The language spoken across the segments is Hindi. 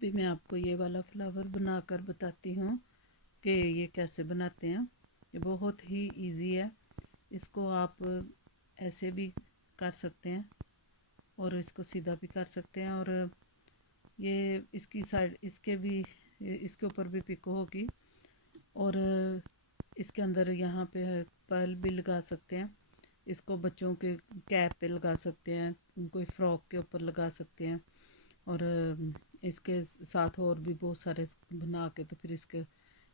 भी मैं आपको ये वाला फ्लावर बनाकर बताती हूँ कि ये कैसे बनाते हैं। ये बहुत ही इजी है। इसको आप ऐसे भी कर सकते हैं और इसको सीधा भी कर सकते हैं, और ये इसकी साइड इसके ऊपर भी पिको होगी, और इसके अंदर यहाँ पे पर्ल भी लगा सकते हैं। इसको बच्चों के कैप पे लगा सकते हैं, कोई फ्रॉक के ऊपर लगा सकते हैं, और इसके साथ और भी बहुत सारे बना के तो फिर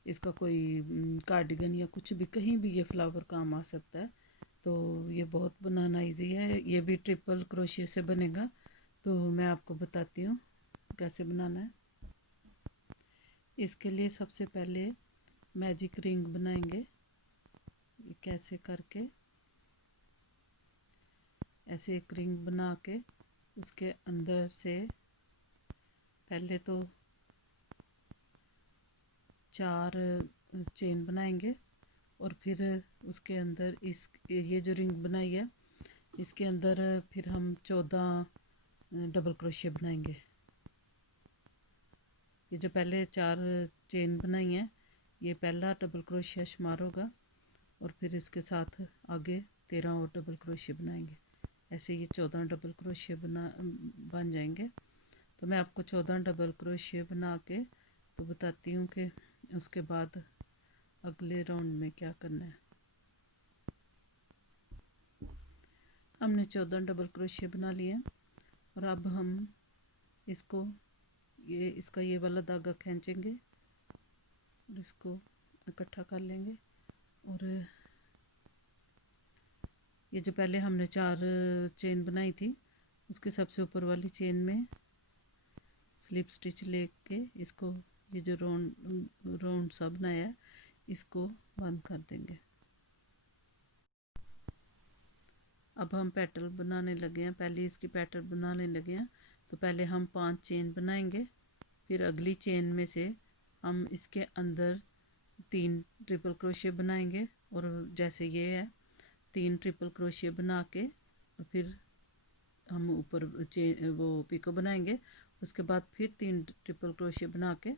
इसका कोई कार्डिगन या कुछ भी कहीं भी ये फ्लावर काम आ सकता है। तो ये बहुत बनाना इजी है। ये भी ट्रिपल क्रोशिया से बनेगा। तो मैं आपको बताती हूँ कैसे बनाना है। इसके लिए सबसे पहले मैजिक रिंग बनाएंगे। कैसे करके ऐसे एक रिंग बना के उसके अंदर से पहले तो 4 चेन बनाएंगे, और फिर उसके अंदर ये जो रिंग बनाई है इसके अंदर फिर हम 14 डबल क्रोशिया बनाएंगे। ये जो पहले 4 चेन बनाई हैं ये पहला डबल क्रोशिया शुमार होगा, और फिर इसके साथ आगे 13 और डबल क्रोशिया बनाएंगे। ऐसे ये 14 डबल क्रोशिया बन जाएंगे। तो मैं आपको 14 डबल क्रोशिया बना के तो बताती हूँ कि उसके बाद अगले राउंड में क्या करना है। हमने 14 डबल क्रोशिया बना लिए, और अब हम इसको इसका ये वाला धागा खींचेंगे और इसको इकट्ठा कर लेंगे। और ये जो पहले हमने 4 चेन बनाई थी उसके सबसे ऊपर वाली चेन में स्लिप स्टिच लेके इसको ये जो राउंड सा बनाया है इसको बंद कर देंगे। अब हम पेटल बनाने लगे हैं। पहले इसकी पेटल बनाने लगे हैं। तो पहले हम 5 चेन बनाएंगे, फिर अगली चेन में से हम इसके अंदर 3 ट्रिपल क्रोशिया बनाएंगे, और जैसे ये है 3 ट्रिपल क्रोशिया बना के और फिर हम ऊपर वो पिको बनाएंगे। उसके बाद फिर 3 ट्रिपल क्रोशिया बना के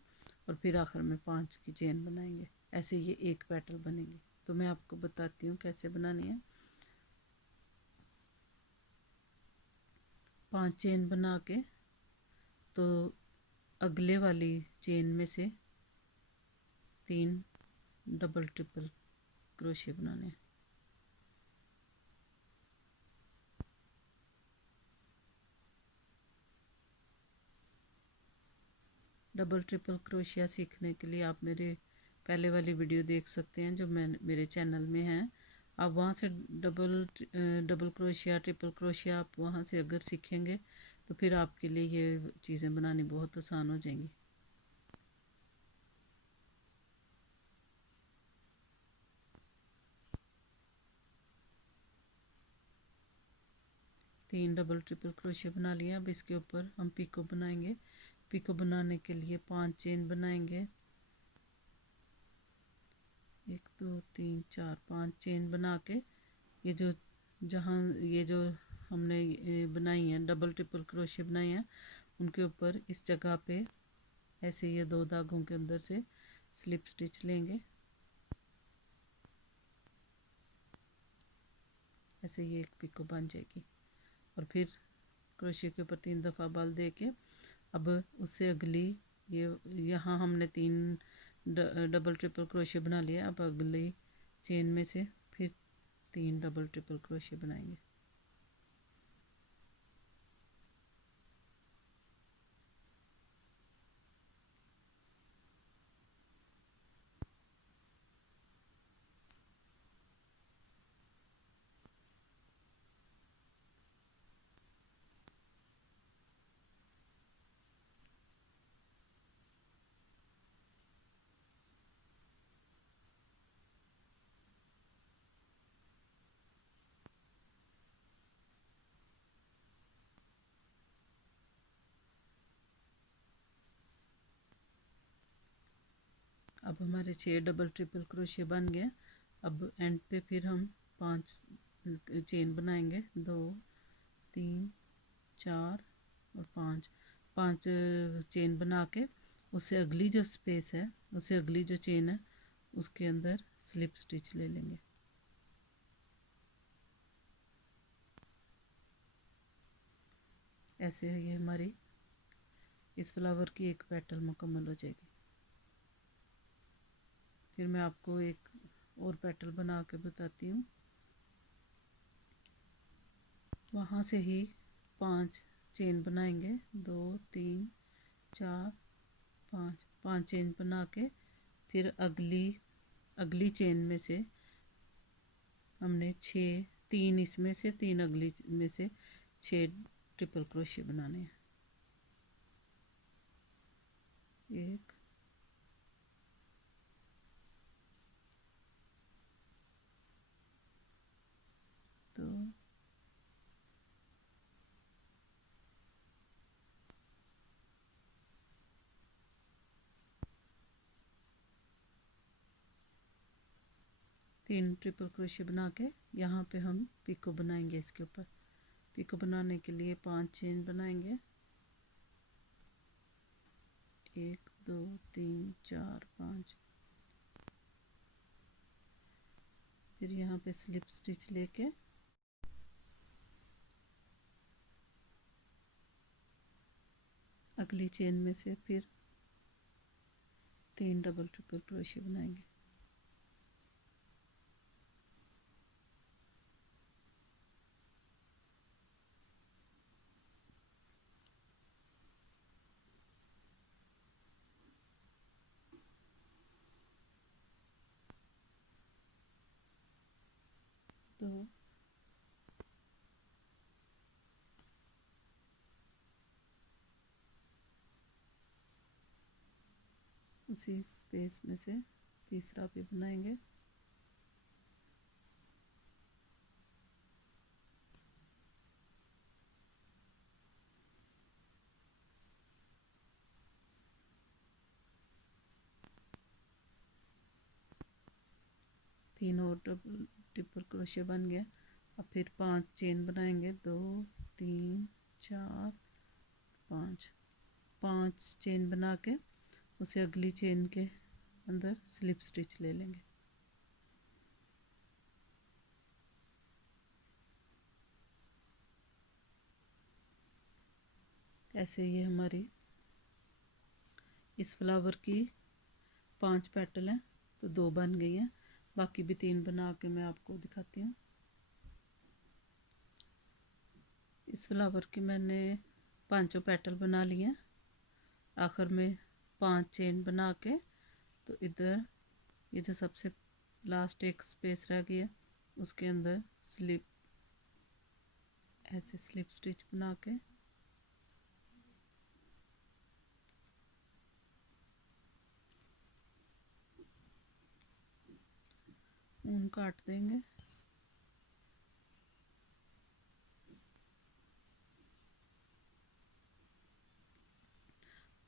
और फिर आखिर में 5 की चेन बनाएंगे। ऐसे ये एक पेटल बनेगी। तो मैं आपको बताती हूँ कैसे बनानी है। 5 चेन बना के तो अगले वाली चेन में से 3 डबल ट्रिपल क्रोशिया बनाने हैं। डबल ट्रिपल क्रोशिया सीखने के लिए आप मेरे पहले वाली वीडियो देख सकते हैं जो मेरे चैनल में है। आप वहाँ से डबल क्रोशिया ट्रिपल क्रोशिया आप वहाँ से अगर सीखेंगे तो फिर आपके लिए ये चीज़ें बनानी बहुत आसान हो जाएंगी। तीन डबल ट्रिपल क्रोशिया बना लिया। अब इसके ऊपर हम पिको बनाएंगे। पिको बनाने के लिए 5 चेन बनाएंगे। 1 2 3 4 5 चेन बना के ये जो जहाँ ये जो हमने बनाई है डबल ट्रिपल क्रोशिया बनाई है उनके ऊपर इस जगह पे ऐसे ये 2 धागों के अंदर से स्लिप स्टिच लेंगे। ऐसे ये एक पिको बन जाएगी, और फिर क्रोशिया के ऊपर 3 दफ़ा बल दे के अब उससे अगली ये यहाँ हमने 3 डबल ट्रिपल क्रोशिया बना लिया। अब अगली चेन में से फिर 3 डबल ट्रिपल क्रोशिया बनाएंगे। अब हमारे 6 डबल ट्रिपल क्रोशिया बन गए। अब एंड पे फिर हम 5 चेन बनाएंगे, 2 3 4 और 5 5 चेन बना के उससे अगली जो स्पेस है, उससे अगली जो चेन है उसके अंदर स्लिप स्टिच ले लेंगे। ऐसे ये हमारी इस फ्लावर की एक पेटल मुकम्मल हो जाएगी। फिर मैं आपको एक और पेटल बना के बताती हूँ। वहाँ से ही 5 चेन बनाएंगे, 2 3 4 5 चेन बना के फिर अगली चेन में से हमने 3 इसमें से 3 अगली में से 6 ट्रिपल क्रोशिया बनाने हैं। 1 2 3 ट्रिपल क्रोशिया बना के यहाँ पे हम पिको बनाएंगे। इसके ऊपर पिको बनाने के लिए 5 चेन बनाएंगे, 1 2 3 4 5। फिर यहाँ पे स्लिप स्टिच लेके अगली चेन में से फिर 3 डबल ट्रिपल क्रोशिया बनाएंगे। तो उसी स्पेस में से तीसरा भी बनाएंगे। तीन और डबल ट्रिपल क्रोशिया बन गया। अब फिर 5 चेन बनाएंगे, 2 3 4 5 चेन बना के उसे अगली चेन के अंदर स्लिप स्टिच ले लेंगे। ऐसे ये हमारी इस फ्लावर की 5 पेटल हैं, तो 2 बन गई हैं। बाकी भी 3 बना के मैं आपको दिखाती हूँ। इस फ्लावर की मैंने 5 पेटल बना लिए हैं। आखिर में 5 चेन बना के तो इधर ये जो सबसे लास्ट एक स्पेस रह गया उसके अंदर ऐसे स्लिप स्टिच बना के ऊन काट देंगे।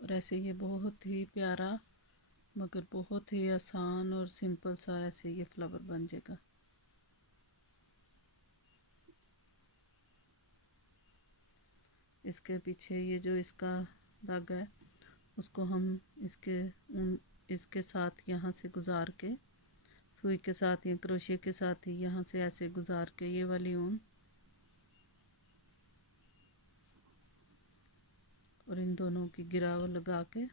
और ऐसे ये बहुत ही प्यारा मगर बहुत ही आसान और सिंपल सा ऐसे ये फ्लावर बन जाएगा। इसके पीछे ये जो इसका धागा है उसको हम इसके साथ यहाँ से गुजार के सुई के साथ या क्रोशिया के साथ ही यहाँ से ऐसे गुजार के ये वाली ऊन और इन दोनों की गिराव लगा के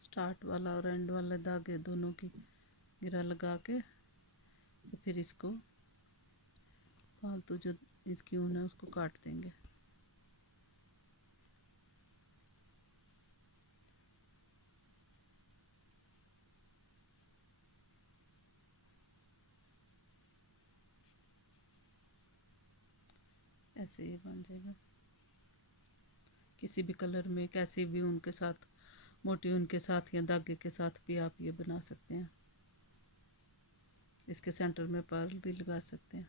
स्टार्ट वाला और एंड वाले धागे दोनों की गिरा लगा के तो फिर इसको फालतू जो इसकी ऊन है उसको काट देंगे। ऐसे ही बन जाएगा। किसी भी कलर में कैसे भी ऊन के साथ, मोटी ऊन के साथ या धागे के साथ भी आप ये बना सकते हैं। इसके सेंटर में पर्ल भी लगा सकते हैं।